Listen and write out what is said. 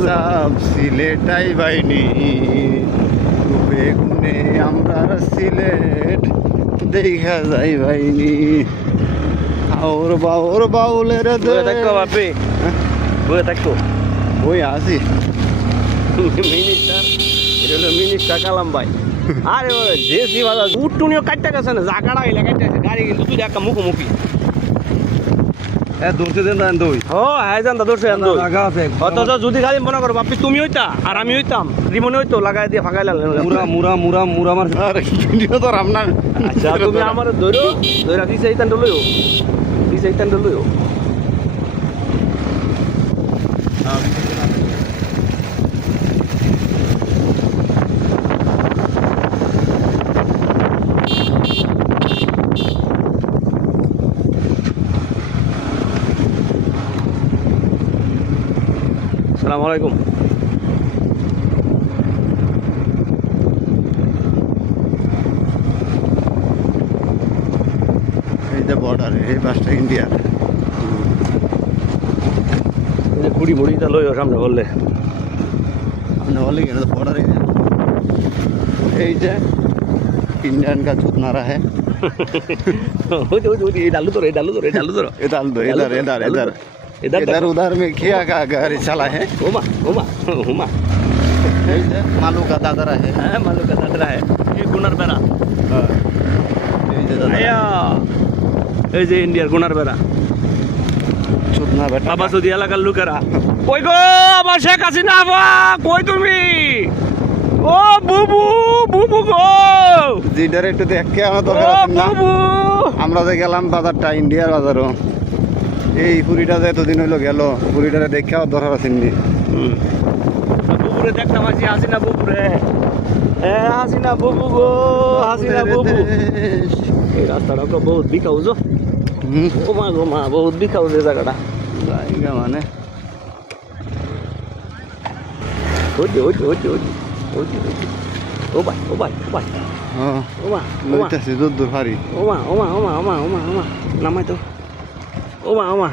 সব সিলেটাই বাইনি রূপে গুনে আমরা সিলেট দেখা যাই বাইনি ওর বাউলের দেখো বাপি বয়ে থাকো বই আসি মিনিস্টার এটা হলো মিনিস্টার কালাম ভাই আরে ওরে দেশি বাজার উট্টুনিও কাটতে গেছে না জাকাড়া হইলে কাটতে গেছে গাড়ি কিন্তু তুই একটা মুখোমুখি দৌড়তে দেন দই ও হ্যাঁ জানতা দোষ অথচ যদি খালি মনে করো বাপি তুমি হইতা আর আমি হইতাম রিমনে হইতো লাগাই দিয়ে ফাঁকাই মুরা মার আর ভিডিও তো রামনা আচ্ছা তুমি আমার ধরো ধরে দিছে এইতান লইও দিছে এইতান লইও আসসালামু আলাইকুম এই যে বর্ডার এই বাসটা ইন্ডিয়ার বুড়ি বুড়িটা লইও সামনে বললে আপনি বলে কেন বর্ডার এই যে इंडियन का छूतना रहा है डालू तो डालू तो डालू तो इधर इधर इधर इधर इधर उधर में क्या का घर चला है उमा उमा उमा मालू का दादरा है मालू का दादरा है ये गुनार बेरा এই যে ইন্ডিয়ার গুনার বেড়া ছুটনা বেটা বাবা সৌদি এলাকার লোকেরা কই গো আমার শেখ হাসিনা আবা কই তুমি ও বুবু বুবু গো জিডারে একটু দেখকে আমার দরকার আছে না আমরা যে গেলাম বাজারটা ইন্ডিয়ার বাজারও এই পুরিটা যে এতদিন হইলো গেল পুরিটারে দেখে আমার দরকার আছে নি বুবুরে দেখতাম আছি হাসিনা বুবুরে হাসিনা বুবু গো হাসিনা বুবু এই রাস্তাটা তো বহুত বিকাউজ ও মা গো মা বহুত বিকাউজ এই জায়গাটা জায়গা মানে ওই ও ভাই ওমা লইতাছি দূর দূর হারি ওমা নামাই তো ওমা